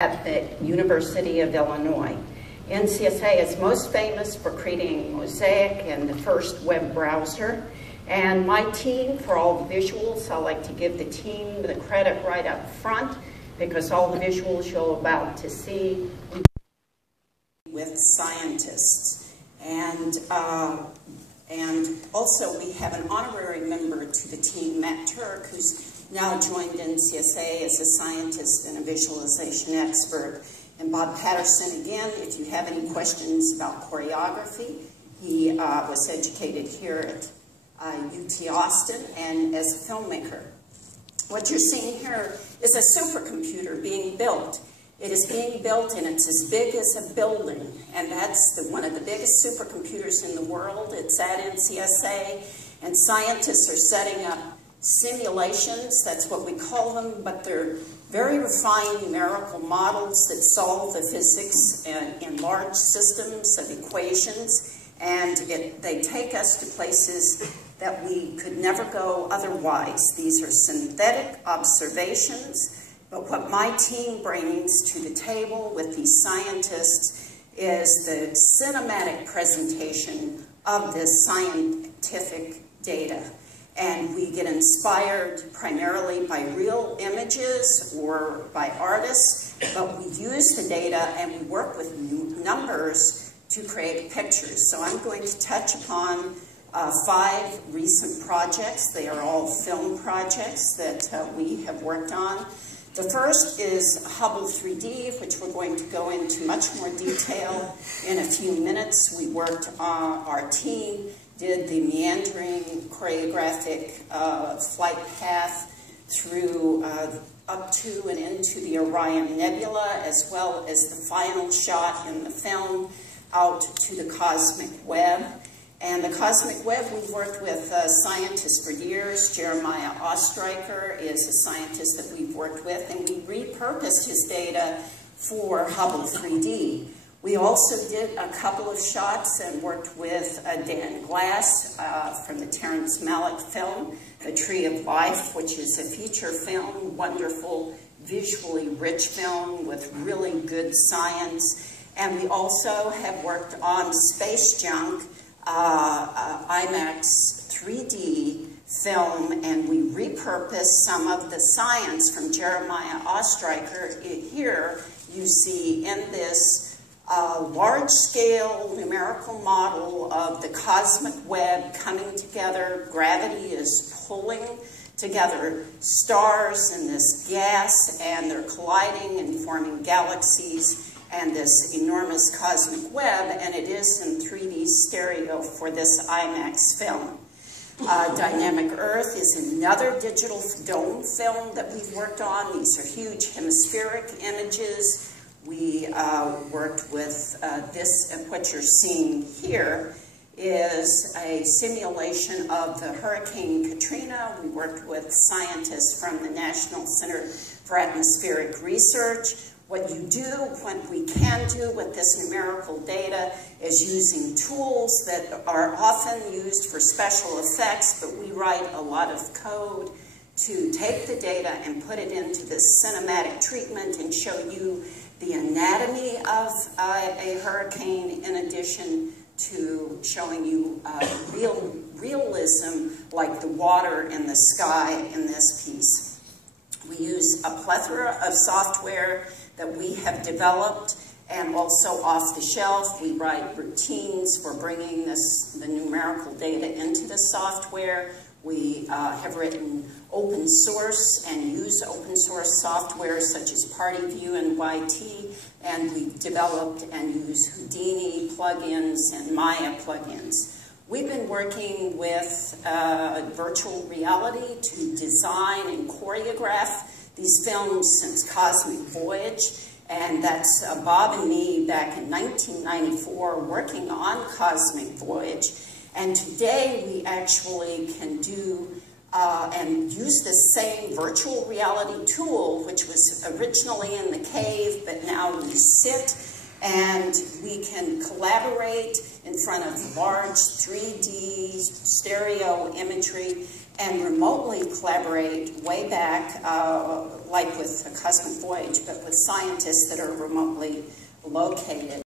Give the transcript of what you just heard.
at the University of Illinois. NCSA is most famous for creating Mosaic and the first web browser. And my team, for all the visuals, I like to give the team the credit right up front because all the visuals you're about to see with scientists. And also we have an honorary member to the team, Matt Turk, who's now joined NCSA as a scientist and a visualization expert. And Bob Patterson, again, if you have any questions about choreography, he was educated here at UT Austin and as a filmmaker. What you're seeing here is a supercomputer being built. It is being built and it's as big as a building, and that's one of the biggest supercomputers in the world. It's at NCSA, and scientists are setting up simulations, that's what we call them, but they're very refined numerical models that solve the physics in large systems of equations, and they take us to places that we could never go otherwise. These are synthetic observations, but what my team brings to the table with these scientists is the cinematic presentation of this scientific data. And we get inspired primarily by real images or by artists, but we use the data and we work with numbers to create pictures. So I'm going to touch upon 5 recent projects. They are all film projects that we have worked on. The first is Hubble 3D, which we're going to go into much more detail in a few minutes. We worked on, our team did the meandering choreographic flight path through up to and into the Orion Nebula, as well as the final shot in the film out to the cosmic web. And the cosmic web, we've worked with scientists for years. Jeremiah Ostreicher is a scientist that we've worked with, and we repurposed his data for Hubble 3D. We also did a couple of shots and worked with Dan Glass from the Terrence Malick film, The Tree of Life, which is a feature film, wonderful, visually rich film with really good science. And we also have worked on Space Junk, IMAX 3D film, and we repurposed some of the science from Jeremiah Ostreicher. Here you see in this large-scale numerical model of the cosmic web coming together. Gravity is pulling together stars in this gas, and they're colliding and forming galaxies and this enormous cosmic web, and it is in 3D stereo for this IMAX film. Dynamic Earth is another digital dome film that we've worked on. These are huge hemispheric images. We worked with what you're seeing here is a simulation of the Hurricane Katrina. We worked with scientists from the National Center for Atmospheric Research. What you do, what we can do with this numerical data is using tools that are often used for special effects, but we write a lot of code to take the data and put it into this cinematic treatment and show you the anatomy of a hurricane, in addition to showing you realism like the water in the sky in this piece. We use a plethora of software that we have developed and also off the shelf. We write routines for bringing the numerical data into the software. We have written open source and use open source software such as PartyView and YT, and we've developed and use Houdini plugins and Maya plugins. We've been working with virtual reality to design and choreograph these films since Cosmic Voyage, and that's Bob and me back in 1994 working on Cosmic Voyage. And today we actually can do and use the same virtual reality tool, which was originally in the cave, but now we sit and we can collaborate in front of large 3D stereo imagery and remotely collaborate way back, like with a cosmic voyage, but with scientists that are remotely located.